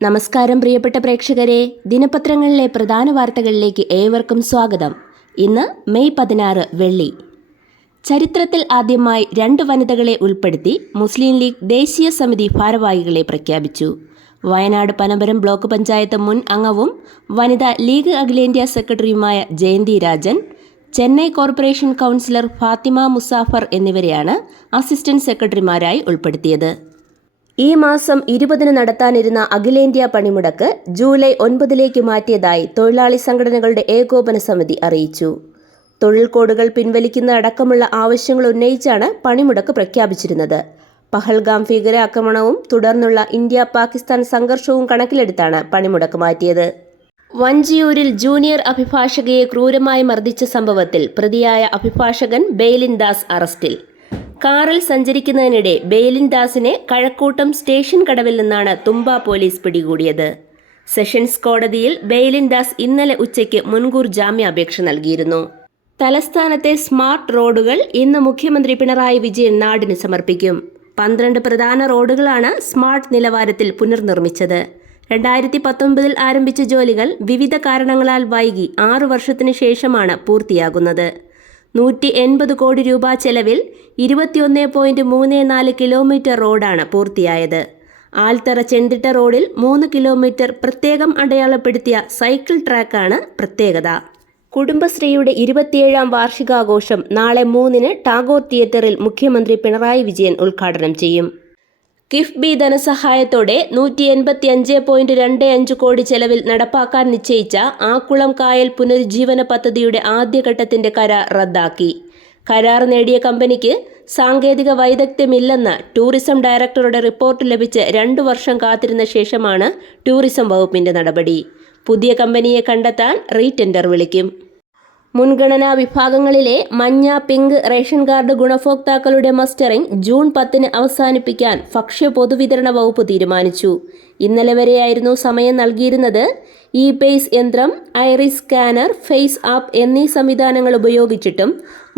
നമസ്കാരം പ്രിയപ്പെട്ട പ്രേക്ഷകരെ, ദിനപത്രങ്ങളിലെ പ്രധാന വാർത്തകളിലേക്ക് ഏവർക്കും സ്വാഗതം. ഇന്ന് മെയ് 16 വെള്ളി. ചരിത്രത്തിൽ ആദ്യമായി 2 വനിതകളെ ഉൾപ്പെടുത്തി മുസ്ലിം ലീഗ് ദേശീയ സമിതി ഭാരവാഹികളെ പ്രഖ്യാപിച്ചു. വയനാട് പനമ്പരം ബ്ലോക്ക് പഞ്ചായത്ത് മുൻ അംഗവും വനിതാ ലീഗ് അഖിലേന്ത്യാ സെക്രട്ടറിയുമായ ജയന്തി രാജൻ, ചെന്നൈ കോർപ്പറേഷൻ കൗൺസിലർ ഫാത്തിമ മുസാഫർ എന്നിവരെയാണ് അസിസ്റ്റന്റ് സെക്രട്ടറിമാരായി ഉൾപ്പെടുത്തിയത്. ഈ മാസം 20 നടത്താനിരുന്ന അഖിലേന്ത്യാ പണിമുടക്ക് ജൂലൈ 9 മാറ്റിയതായി തൊഴിലാളി സംഘടനകളുടെ ഏകോപന സമിതി അറിയിച്ചു. തൊഴിൽ കോഡുകൾ പിൻവലിക്കുന്നതടക്കമുള്ള ആവശ്യങ്ങൾ ഉന്നയിച്ചാണ് പണിമുടക്ക് പ്രഖ്യാപിച്ചിരുന്നത്. പഹൽഗാം ഭീകരാക്രമണവും തുടർന്നുള്ള ഇന്ത്യ പാകിസ്ഥാൻ സംഘർഷവും കണക്കിലെടുത്താണ് പണിമുടക്ക് മാറ്റിയത്. വഞ്ചിയൂരിൽ ജൂനിയർ അഭിഭാഷകയെ ക്രൂരമായി മർദ്ദിച്ച സംഭവത്തിൽ പ്രതിയായ അഭിഭാഷകൻ ബെയ്ലിൻ ദാസ് അറസ്റ്റിൽ. കാറിൽ സഞ്ചരിക്കുന്നതിനിടെ ബെയ്ലിൻ ദാസിനെ കഴക്കൂട്ടം സ്റ്റേഷൻ കടവിൽ നിന്നാണ് തുമ്പ പോലീസ് പിടികൂടിയത്. സെഷൻസ് കോടതിയിൽ ബെയ്ലിൻ ദാസ് ഇന്നലെ ഉച്ചയ്ക്ക് മുൻകൂർ ജാമ്യാപേക്ഷ നൽകിയിരുന്നു. തലസ്ഥാനത്തെ സ്മാർട്ട് റോഡുകൾ ഇന്ന് മുഖ്യമന്ത്രി പിണറായി വിജയൻ നാടിന് സമർപ്പിക്കും. 12 പ്രധാന റോഡുകളാണ് സ്മാർട്ട് നിലവാരത്തിൽ പുനർനിർമ്മിച്ചത്. 2019 ആരംഭിച്ച ജോലികൾ വിവിധ കാരണങ്ങളാൽ വൈകി 6 വർഷത്തിനു ശേഷമാണ് പൂർത്തിയാകുന്നത്. 180 കോടി രൂപ ചെലവിൽ 21.34 കിലോമീറ്റർ റോഡാണ് പൂർത്തിയായത്. ആൽത്തറ ചെണ്ടിട്ട റോഡിൽ 3 കിലോമീറ്റർ പ്രത്യേകം അടയാളപ്പെടുത്തിയ സൈക്കിൾ ട്രാക്കാണ് പ്രത്യേകത. കുടുംബശ്രീയുടെ 27ാം വാർഷികാഘോഷം നാളെ 3 ടാഗോർ തിയേറ്ററിൽ മുഖ്യമന്ത്രി പിണറായി വിജയൻ ഉദ്ഘാടനം ചെയ്യും. കിഫ്ബി ധനസഹായത്തോടെ 185.25 കോടി ചെലവിൽ നടപ്പാക്കാൻ നിശ്ചയിച്ച ആക്കുളം കായൽ പുനരുജ്ജീവന പദ്ധതിയുടെ ആദ്യഘട്ടത്തിന്റെ കരാർ റദ്ദാക്കി. കരാർ നേടിയ കമ്പനിക്ക് സാങ്കേതിക വൈദഗ്ധ്യമില്ലെന്ന് ടൂറിസം ഡയറക്ടറുടെ റിപ്പോർട്ട് ലഭിച്ച് 2 വർഷം കാത്തിരുന്ന ശേഷമാണ് ടൂറിസം വകുപ്പിന്റെ നടപടി. പുതിയ കമ്പനിയെ കണ്ടെത്താൻ റീടെൻഡർ വിളിക്കും. മുൻഗണനാ വിഭാഗങ്ങളിലെ മഞ്ഞ, പിങ്ക് റേഷൻ കാർഡ് ഗുണഭോക്താക്കളുടെ മസ്റ്ററിംഗ് ജൂൺ 10 അവസാനിപ്പിക്കാൻ ഭക്ഷ്യ പൊതുവിതരണ വകുപ്പ് തീരുമാനിച്ചു. ഇന്നലെ വരെയായിരുന്നു സമയം നൽകിയിരുന്നത്. ഇ-പേയ്സ് യന്ത്രം, ഐറിസ് സ്കാനർ, ഫേസ് ആപ്പ് എന്നീ സംവിധാനങ്ങൾ ഉപയോഗിച്ചിട്ടും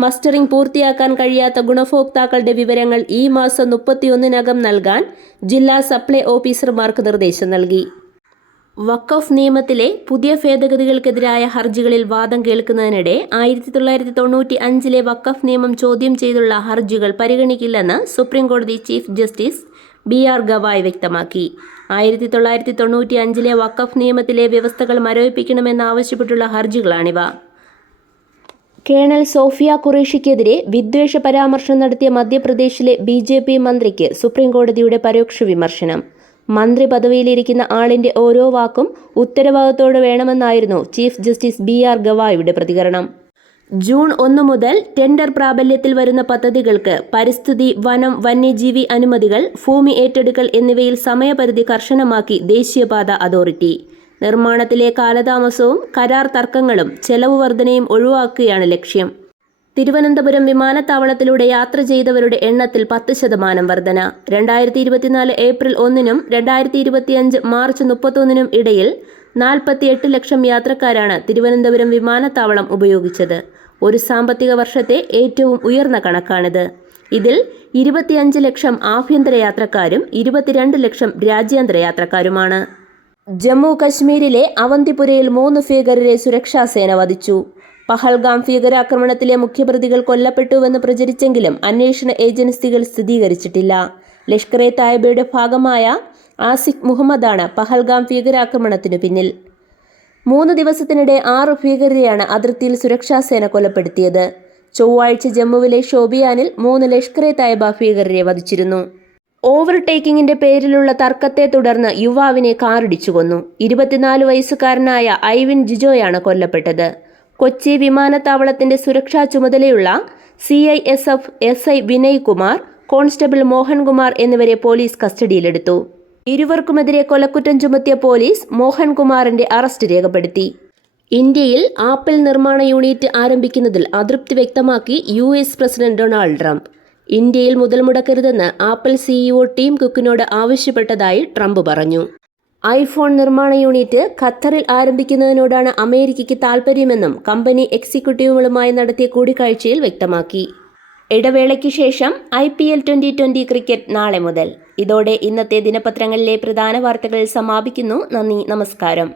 മസ്റ്ററിംഗ് പൂർത്തിയാക്കാൻ കഴിയാത്ത ഗുണഭോക്താക്കളുടെ വിവരങ്ങൾ ഈ മാസം 31-നകം നൽകാൻ ജില്ലാ സപ്ലൈ ഓഫീസർമാർക്ക് നിർദ്ദേശം നൽകി. വഖഫ് നിയമത്തിലെ പുതിയ ഭേദഗതികൾക്കെതിരായ ഹർജികളിൽ വാദം കേൾക്കുന്നതിനിടെ 1995 വഖഫ് നിയമം ചോദ്യം ചെയ്തുള്ള ഹർജികൾ പരിഗണിക്കില്ലെന്ന് സുപ്രീം കോടതി ചീഫ് ജസ്റ്റിസ് BR ഗവായ് വ്യക്തമാക്കി. 1995 വഖഫ് നിയമത്തിലെ വ്യവസ്ഥകൾ മരവിപ്പിക്കണമെന്നാവശ്യപ്പെട്ടുള്ള ഹർജികളാണിവ. കേണൽ സോഫിയ ഖുറേഷിക്കെതിരെ വിദ്വേഷ പരാമർശം നടത്തിയ മധ്യപ്രദേശിലെ BJP മന്ത്രിക്ക് സുപ്രീം കോടതിയുടെ പരോക്ഷ വിമർശനം. മന്ത്രി പദവിയിലിരിക്കുന്ന ആളിന്റെ ഓരോ വാക്കും ഉത്തരവാദിത്തോടെ വേണമെന്നായിരുന്നു ചീഫ് ജസ്റ്റിസ് BR ഗവായിയുടെ പ്രതികരണം. ജൂൺ 1 മുതൽ ടെൻഡർ പ്രാബല്യത്തിൽ വരുന്ന പദ്ധതികൾക്ക് പരിസ്ഥിതി, വനം, വന്യജീവി അനുമതികൾ, ഭൂമി ഏറ്റെടുക്കൽ എന്നിവയിൽ സമയപരിധി കർശനമാക്കി ദേശീയപാത അതോറിറ്റി. നിർമ്മാണത്തിലെ കാലതാമസവും കരാർ തർക്കങ്ങളും ചെലവ് വർധനയും ഒഴിവാക്കുകയാണ് ലക്ഷ്യം. തിരുവനന്തപുരം വിമാനത്താവളത്തിലൂടെ യാത്ര ചെയ്തവരുടെ എണ്ണത്തിൽ 10% വർധന. 2024 ഏപ്രിൽ 1-നും 2025 മാർച്ച് 31-നും ഇടയിൽ 48 ലക്ഷം യാത്രക്കാരാണ് തിരുവനന്തപുരം വിമാനത്താവളം ഉപയോഗിച്ചത്. ഒരു സാമ്പത്തിക വർഷത്തെ ഏറ്റവും ഉയർന്ന കണക്കാണിത്. ഇതിൽ 25 ലക്ഷം ആഭ്യന്തര യാത്രക്കാരും 22 ലക്ഷം രാജ്യാന്തര യാത്രക്കാരുമാണ്. ജമ്മു കശ്മീരിലെ അവന്തിപുരയിൽ 3 ഭീകരരെ സുരക്ഷാസേന വധിച്ചു. പഹൽഗാം ഭീകരാക്രമണത്തിലെ മുഖ്യപ്രതികൾ കൊല്ലപ്പെട്ടുവെന്ന് പ്രചരിച്ചെങ്കിലും അന്വേഷണ ഏജൻസികൾ സ്ഥിരീകരിച്ചിട്ടില്ല. ലഷ്കർ-എ തായ്ബയുടെ ഭാഗമായ ആസിഫ് മുഹമ്മദാണ് പഹൽഗാം ഭീകരാക്രമണത്തിനു പിന്നിൽ. 3 ദിവസത്തിനിടെ 6 ഭീകരരെയാണ് അതിർത്തിയിൽ സുരക്ഷാസേന കൊലപ്പെടുത്തിയത്. ചൊവ്വാഴ്ച ജമ്മുവിലെ ഷോപിയാനിൽ 3 ലഷ്കർ-എ തായ്ബ ഭീകരരെ വധിച്ചിരുന്നു. ഓവർടേക്കിങ്ങിന്റെ പേരിലുള്ള തർക്കത്തെ തുടർന്ന് യുവാവിനെ കാറിടിച്ചു കൊന്നു. 24 വയസ്സുകാരനായ ഐവിൻ ജിജോയാണ് കൊല്ലപ്പെട്ടത്. കൊച്ചി വിമാനത്താവളത്തിന്റെ സുരക്ഷാ ചുമതലയുള്ള CISF SI Vinay Kumar, constable Mohankumar എന്നിവരെ പോലീസ് കസ്റ്റഡിയിലെടുത്തു. ഇരുവർക്കുമെതിരെ കൊലക്കുറ്റം ചുമത്തിയ പോലീസ് മോഹൻകുമാറിന്റെ അറസ്റ്റ് രേഖപ്പെടുത്തി. ഇന്ത്യയിൽ ആപ്പിൾ നിർമ്മാണ യൂണിറ്റ് ആരംഭിക്കുന്നതിൽ അതൃപ്തി വ്യക്തമാക്കി US പ്രസിഡന്റ് ഡൊണാൾഡ് ട്രംപ്. ഇന്ത്യയിൽ മുതൽ മുടക്കരുതെന്ന് ആപ്പിൾ CEO ടീം കുക്കിനോട് ആവശ്യപ്പെട്ടതായി ട്രംപ് പറഞ്ഞു. ഐഫോൺ നിർമ്മാണ യൂണിറ്റ് ഖത്തറിൽ ആരംഭിക്കുന്നതിനോടാണ് അമേരിക്കയ്ക്ക് താൽപ്പര്യമെന്നും കമ്പനി എക്സിക്യൂട്ടീവുകളുമായി നടത്തിയ കൂടിക്കാഴ്ചയിൽ വ്യക്തമാക്കി. ഇടവേളയ്ക്ക് ശേഷം IPL 2020 ക്രിക്കറ്റ് നാളെ മുതൽ. ഇതോടെ ഇന്നത്തെ ദിനപത്രങ്ങളിലെ പ്രധാന വാർത്തകൾ സമാപിക്കുന്നു. നന്ദി, നമസ്കാരം.